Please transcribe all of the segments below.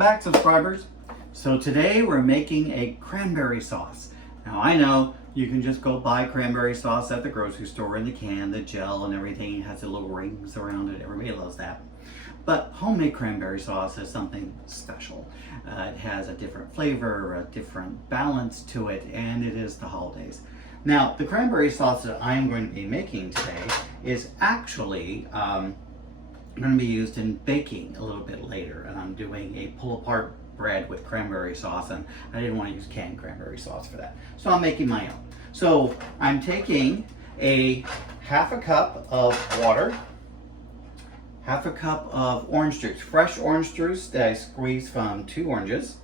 back, subscribers. So today we're making a cranberry sauce. Now I know you can just go buy cranberry sauce at the grocery store in the can, the gel and everything. It has the little rings around it. Everybody loves that. But homemade cranberry sauce is something special. It has a different flavor, a different balance to it, and it is the holidays. Now, the cranberry sauce that I'm going to be making today is actually going to be used in baking a little bit later, and I'm doing a pull-apart bread with cranberry sauce, and I didn't want to use canned cranberry sauce for that, so I'm making my own. So I'm taking a half a cup of water, half a cup of orange juice, fresh orange juice that I squeezed from 2 oranges,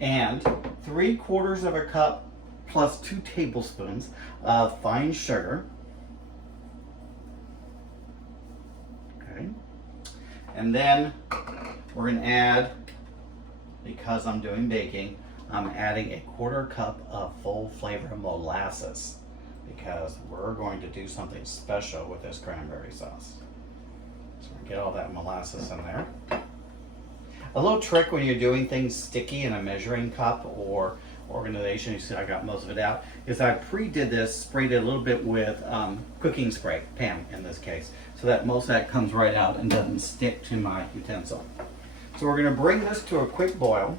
and 3/4 of a cup plus 2 tablespoons of fine sugar. Okay. And then we're going to add, because I'm doing baking, I'm adding a 1/4 cup of full flavor molasses, because we're going to do something special with this cranberry sauce. So we get all that molasses in there. A little trick when you're doing things sticky in a measuring cup or organization, you see I got most of it out, is I pre-did this, sprayed it a little bit with cooking spray, Pam in this case, so that most of that comes right out and doesn't stick to my utensil. So we're going to bring this to a quick boil.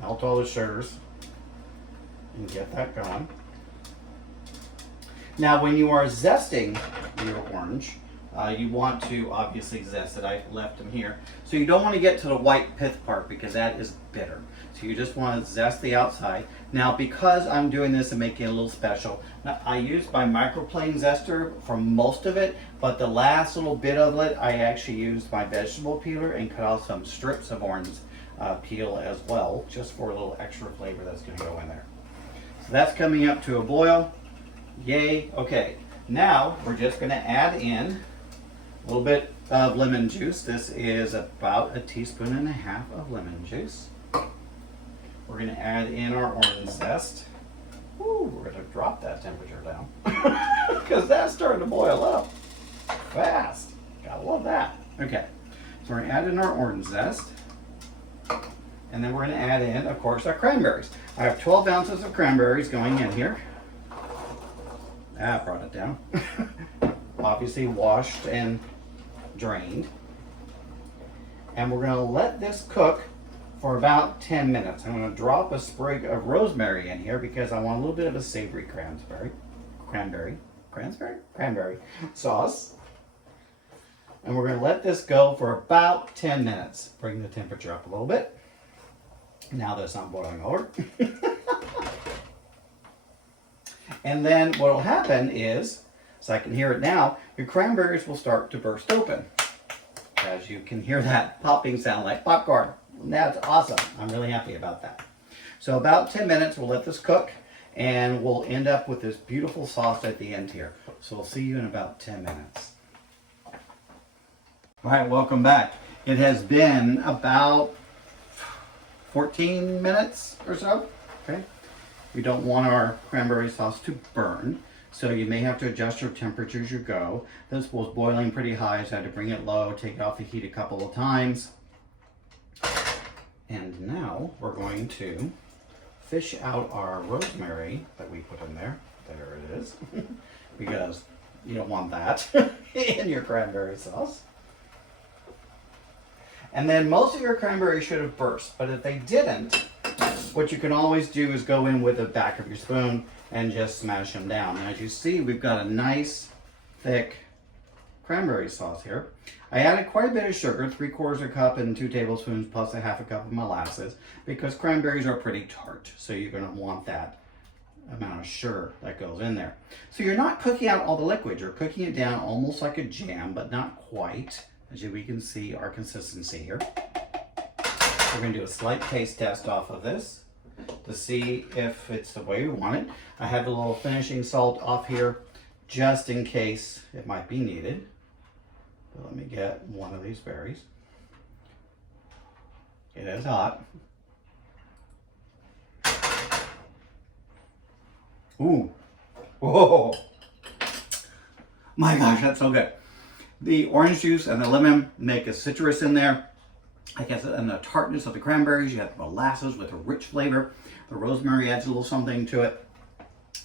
Melt all the sugars and get that going. Now when you are zesting your orange, you want to obviously zest it. I left them here. So you don't want to get to the white pith part because that is bitter. So you just want to zest the outside. Now because I'm doing this and making it a little special, I used my microplane zester for most of it, but the last little bit of it, I actually used my vegetable peeler and cut off some strips of orange peel as well, just for a little extra flavor that's going to go in there. So that's coming up to a boil. Yay. Okay, now we're just going to add in a little bit of lemon juice. This is about 1.5 teaspoons of lemon juice. We're going to add in our orange zest. Ooh, we're going to drop that temperature down because that's starting to boil up fast. Gotta love that. Okay, so we're going to add in our orange zest. And then we're going to add in, of course, our cranberries. I have 12 ounces of cranberries going in here. That brought it down. Obviously washed and drained. And we're going to let this cook for about 10 minutes. I'm going to drop a sprig of rosemary in here because I want a little bit of a savory cranberry sauce. And we're going to let this go for about 10 minutes. Bring the temperature up a little bit. Now that it's not boiling over. And then what will happen is, so I can hear it now, your cranberries will start to burst open. As you can hear that popping sound like popcorn. That's awesome. I'm really happy about that. So about 10 minutes, we'll let this cook, and we'll end up with this beautiful sauce at the end here. So we'll see you in about 10 minutes. All right, welcome back. It has been about 14 minutes or so. Okay. We don't want our cranberry sauce to burn, so you may have to adjust your temperature as you go. This was boiling pretty high, so I had to bring it low, take it off the heat a couple of times. And now we're going to fish out our rosemary that we put in there. There it is. Because you don't want that in your cranberry sauce. And then most of your cranberries should have burst, but if they didn't, what you can always do is go in with the back of your spoon and just smash them down. And as you see, we've got a nice, thick cranberry sauce here. I added quite a bit of sugar, 3/4 cup and 2 tablespoons plus 1/2 cup of molasses, because cranberries are pretty tart, so you're going to want that amount of sugar that goes in there. So you're not cooking out all the liquid, you're cooking it down almost like a jam, but not quite. As we can see our consistency here. We're going to do a slight taste test off of this to see if it's the way we want it. I have a little finishing salt off here just in case it might be needed. But let me get one of these berries. It is hot. Ooh. Whoa. My gosh, that's so good. The orange juice and the lemon make a citrus in there. I guess, and the tartness of the cranberries. You have the molasses with a rich flavor. The rosemary adds a little something to it.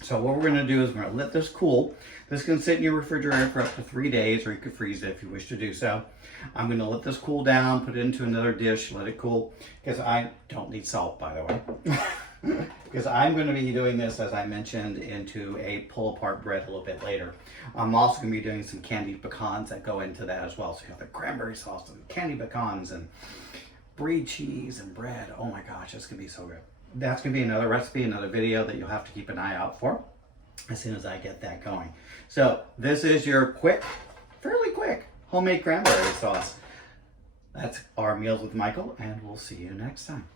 So what we're going to do is we're going to let this cool. This can sit in your refrigerator for up to 3 days, or you could freeze it if you wish to do so. I'm going to let this cool down, put it into another dish, let it cool, because I don't need salt, by the way. Because I'm going to be doing this, as I mentioned, into a pull-apart bread a little bit later. I'm also going to be doing some candied pecans that go into that as well. So you have the cranberry sauce and candied pecans and brie cheese and bread. Oh my gosh, that's going to be so good. That's going to be another recipe, another video that you'll have to keep an eye out for as soon as I get that going. So this is your quick, fairly quick, homemade cranberry sauce. That's our Meals with Michael, and we'll see you next time.